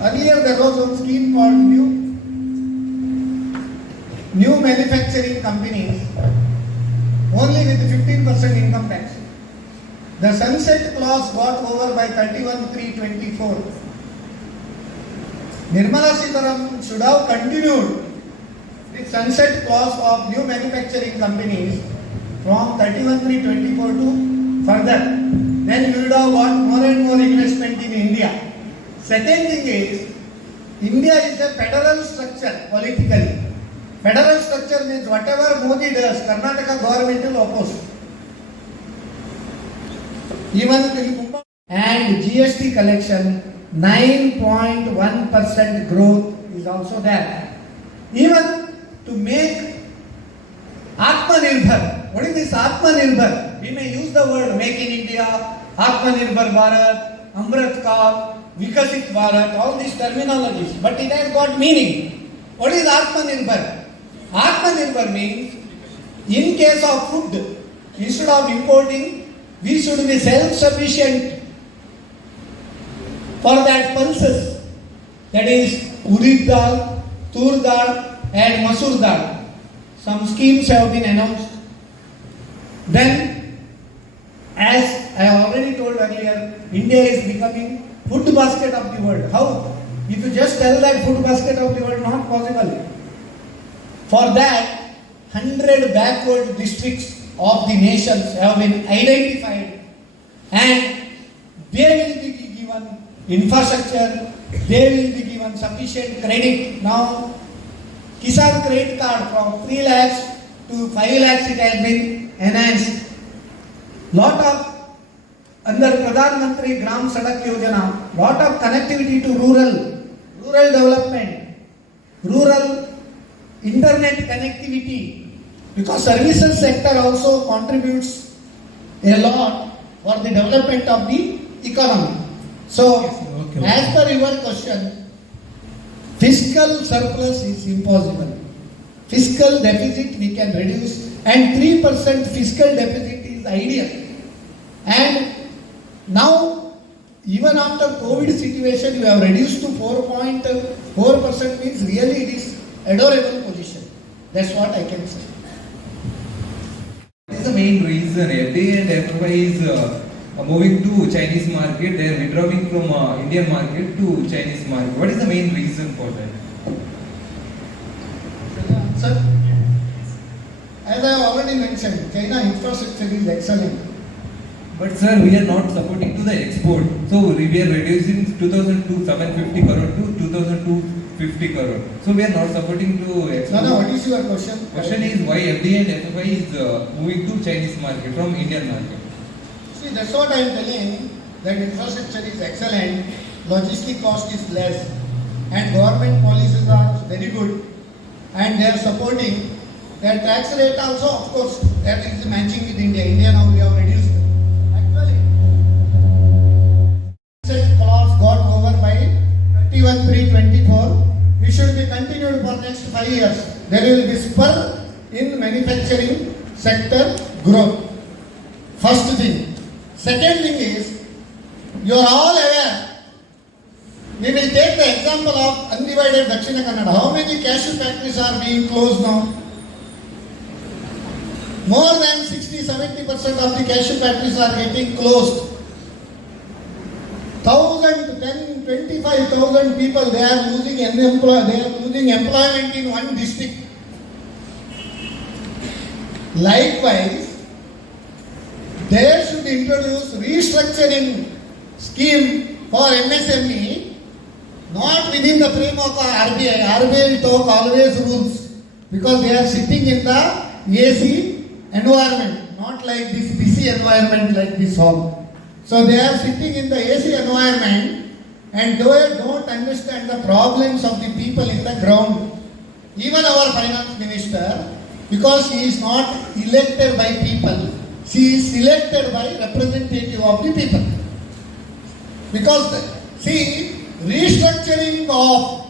Earlier there was one scheme called new manufacturing companies only with 15% income tax. The sunset clause got over by 31/3/24. Nirmala Sitharaman should have continued the sunset clause of new manufacturing companies from 31/3/24 to further. Then you would have got more and more investment in India. Second thing is, India is a federal structure politically. Federal structure means whatever Modi does, Karnataka government will oppose. Even in Mumbai. And GST collection, 9.1% growth is also there. Even to make Atmanirbhar, what is this Atmanirbhar? We may use the word Make in India, Atmanirbhar Bharat, Amrit Kaal, Vikasit Bharat, all these terminologies, but it has got meaning. What is Atmanirbhar? Atmanirbhar means, in case of food, instead of importing, we should be self-sufficient for that pulses. That is Urid Dal, Tur Dal and Masur Dal. Some schemes have been announced. Then, as I already told earlier, India is becoming food basket of the world. How? If you just tell that food basket of the world, not possible. For that, 100 backward districts of the nations have been identified, and they will be given infrastructure, they will be given sufficient credit. Now, Kisan credit card from 3 lakhs to 5 lakhs it has been enhanced. Lot of under Pradhan Mantri Gram Sadak Yojana, lot of connectivity to rural development, rural internet connectivity, because services sector also contributes a lot for the development of the economy. So, as per your question, fiscal surplus is impossible. Fiscal deficit we can reduce, and 3% fiscal deficit is ideal. And now, even after COVID situation, you have reduced to 4.4%, means really it is adorable position. That's what I can say. What is the main reason FDI and FFI is moving to Chinese market? They are withdrawing from Indian market to Chinese market. What is the main reason for that? Sir, as I have already mentioned, China infrastructure is excellent. But sir, we are not supporting to the export. So we are reducing 2002 750 crore to 2250 crore. So we are not supporting to export. No, what is your question? Question is why FDI and FFI is moving to Chinese market from Indian market. See, that's what I am telling, that infrastructure is excellent, logistic cost is less, and government policies are very good, and they are supporting. Their tax rate also, of course, that is matching with India. India now we have reduced. Actually, sunset clause got over by 31/3/24. We should be continued for next 5 years. There will be spur in manufacturing sector growth. First thing. Second thing is, you are all aware, we will take the example of undivided Dakshina Kannada. How many cashew factories are being closed now? More than 60-70% of the cashew factories are getting closed. 1,000, 10, 25,000 people, they are losing employment in one district. Likewise, they should introduce restructuring scheme for MSME, not within the framework of RBI. RBI will talk always rules, because they are sitting in the AC environment, not like this busy environment like this hall. So they are sitting in the AC environment, and they don't understand the problems of the people in the ground. Even our finance minister, because he is not elected by people, she is selected by representative of the people. Because, see, restructuring of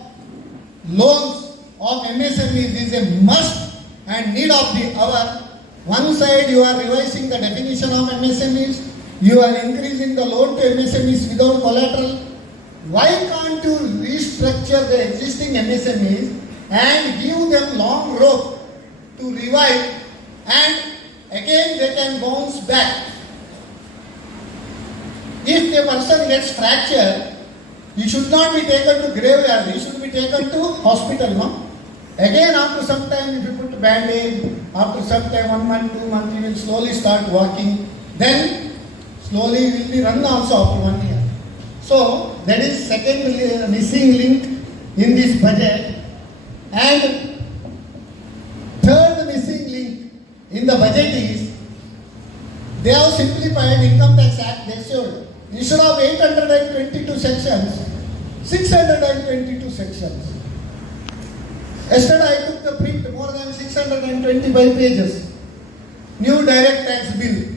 loans of MSMEs is a must and need of the hour. One side you are revising the definition of MSMEs, you are increasing the loan to MSMEs without collateral. Why can't you restructure restructure the existing MSMEs and give them long rope to revive, and again they can bounce back. If a person gets fractured, he should not be taken to graveyard, he should be taken to hospital, no? Again after some time, if you put band-aid, after some time, 1 month, 2 months, he will slowly start walking. Then slowly he will be run also after 1 year. So that is second missing link in this budget. And third missing link in the budget is they have simplified Income Tax Act. They should, instead of 822 sections, 622 sections. Yesterday I took the print more than 625 pages. New direct tax bill.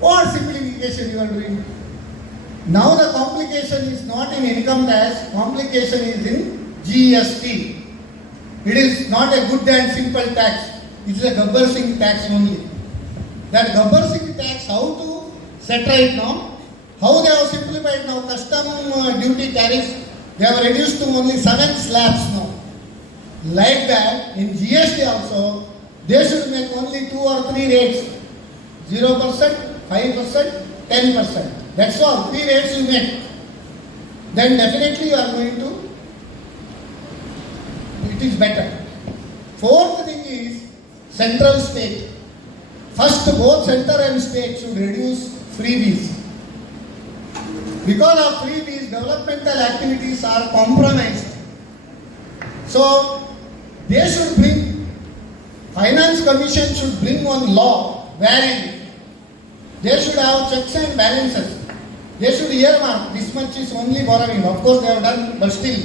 What simplification you are doing? Now the complication is not in income tax, complication is in GST. It is not a good and simple tax. It is a Gabbar Singh tax only. That Gabbar Singh tax, how to set right now? How they have simplified now? Custom duty tariffs, they have reduced to only 7 slabs now. Like that, in GST also, they should make only 2 or 3 rates. 0%, 5%, 10%. That's all. 3 rates you make. Then definitely you are going to, it is better. Fourth thing is central state. First, both center and state should reduce freebies. Because of freebies, developmental activities are compromised. So, they should bring, Finance Commission should bring one law wherein they should have checks and balances. They should earmark, this much is only borrowing. Of course, they have done, but still,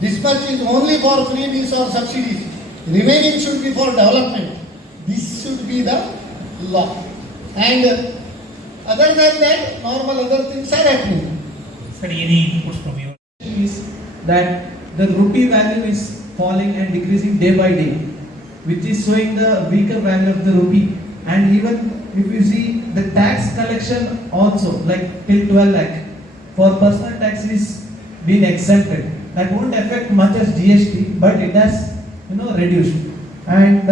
this much is only for freebies or subsidies. Remaining should be for development. This should be the law. And other than that, normal other things are happening. Sir, any inputs from you? Is that the rupee value is falling and decreasing day by day, which is showing the weaker value of the rupee. And even if you see the tax collection also, like till 12 lakh, for personal tax is been exempted. That won't affect much as GST, but it has reduced. And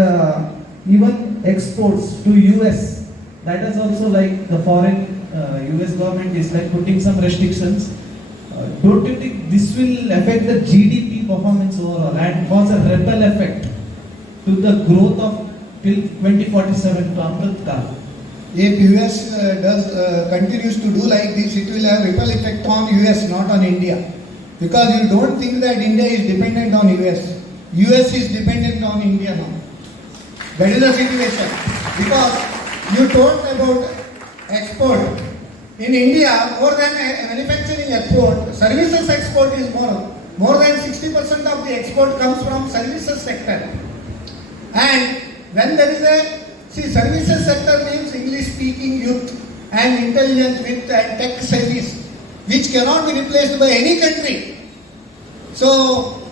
even exports to US, that is also like the foreign US government is like putting some restrictions. Don't you think this will affect the GDP performance overall and cause a ripple effect to the growth of till 2047 to Amrit Kal? If US continues to do like this, it will have ripple effect on US, not on India. Because you don't think that India is dependent on US. US is dependent on India now. That is the situation. Because you talked about export. In India, more than manufacturing export, services export is more. More than 60% of the export comes from services sector. And when there is services sector means English speaking youth and intelligent with and tech service, which cannot be replaced by any country. So,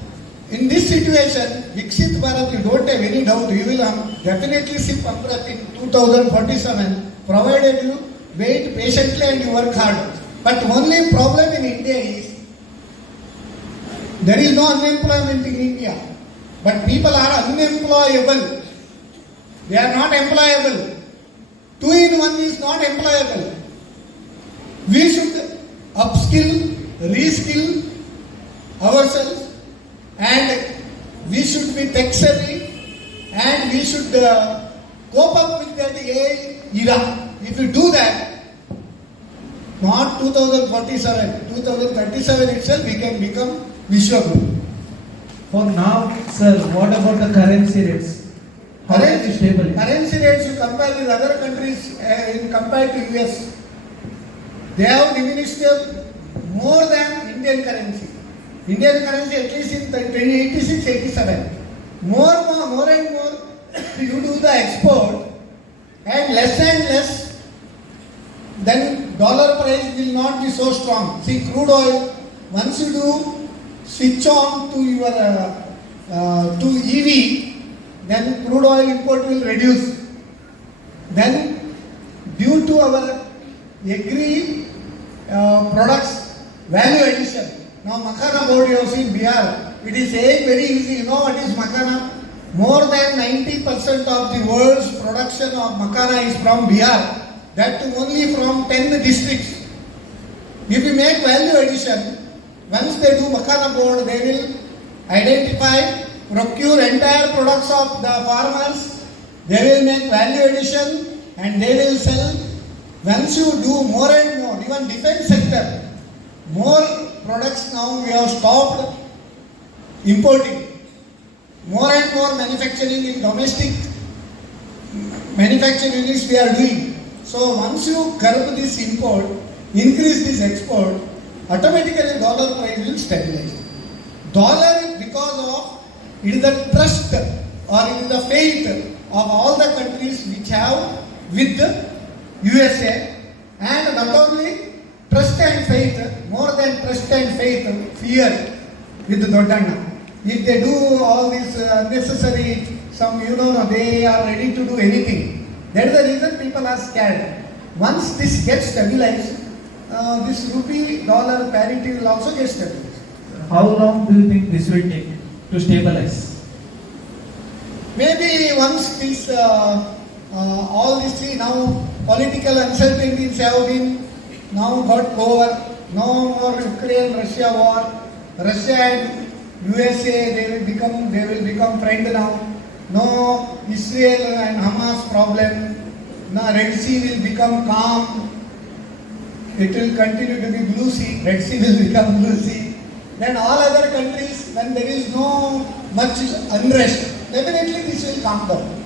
in this situation, Viksit Bharat, you don't have any doubt, you will definitely see Amrit in 2047, provided you wait patiently and you work hard. But only problem in India is, there is no unemployment in India. But people are unemployable. They are not employable. 2-in-1 is not employable. We should upskill, reskill ourselves, and we should be tech savvy, and we should cope up with that AI era. If you do that, not 2047, 2037 itself, we can become Vishwaguru. For now, sir, what about the currency rates? How can you stabilize? Currency rates, you compare with other countries compared to US, they have diminished more than Indian currency. Indian currency at least in 86, 87. More and more, you do the export and less, then dollar price will not be so strong. See, crude oil, once you do switch on to your to EV, then crude oil import will reduce. Then due to our agri products value addition, Now Makhana board you have seen Bihar. It is saying very easy. You know what is Makhana? More than 90% of the world's production of Makhana is from Bihar. That too only from 10 districts. If you make value addition, once they do Makhana board, they will identify, procure entire products of the farmers. They will make value addition and they will sell. Once you do more and more, even defense sector, more products now we have stopped importing. More and more manufacturing in domestic manufacturing units we are doing. So once you curb this import, increase this export, automatically dollar price will stabilize. Dollar, because of it is the trust or it is the faith of all the countries which have with the USA, and not only trust and faith, more than trust and faith, fear with Doddanna. If they do all this unnecessary, they are ready to do anything. That is the reason people are scared. Once this gets stabilized, this rupee dollar parity will also get stabilized. How long do you think this will take to stabilize? Maybe once this, all these three now political uncertainties have been now got over. No more Ukraine-Russia war. Russia and USA they will become friend now. No Israel and Hamas problem. Now Red Sea will become calm. It will continue to be blue sea. Red Sea will become blue sea. Then all other countries, when there is no much unrest, definitely this will calm down.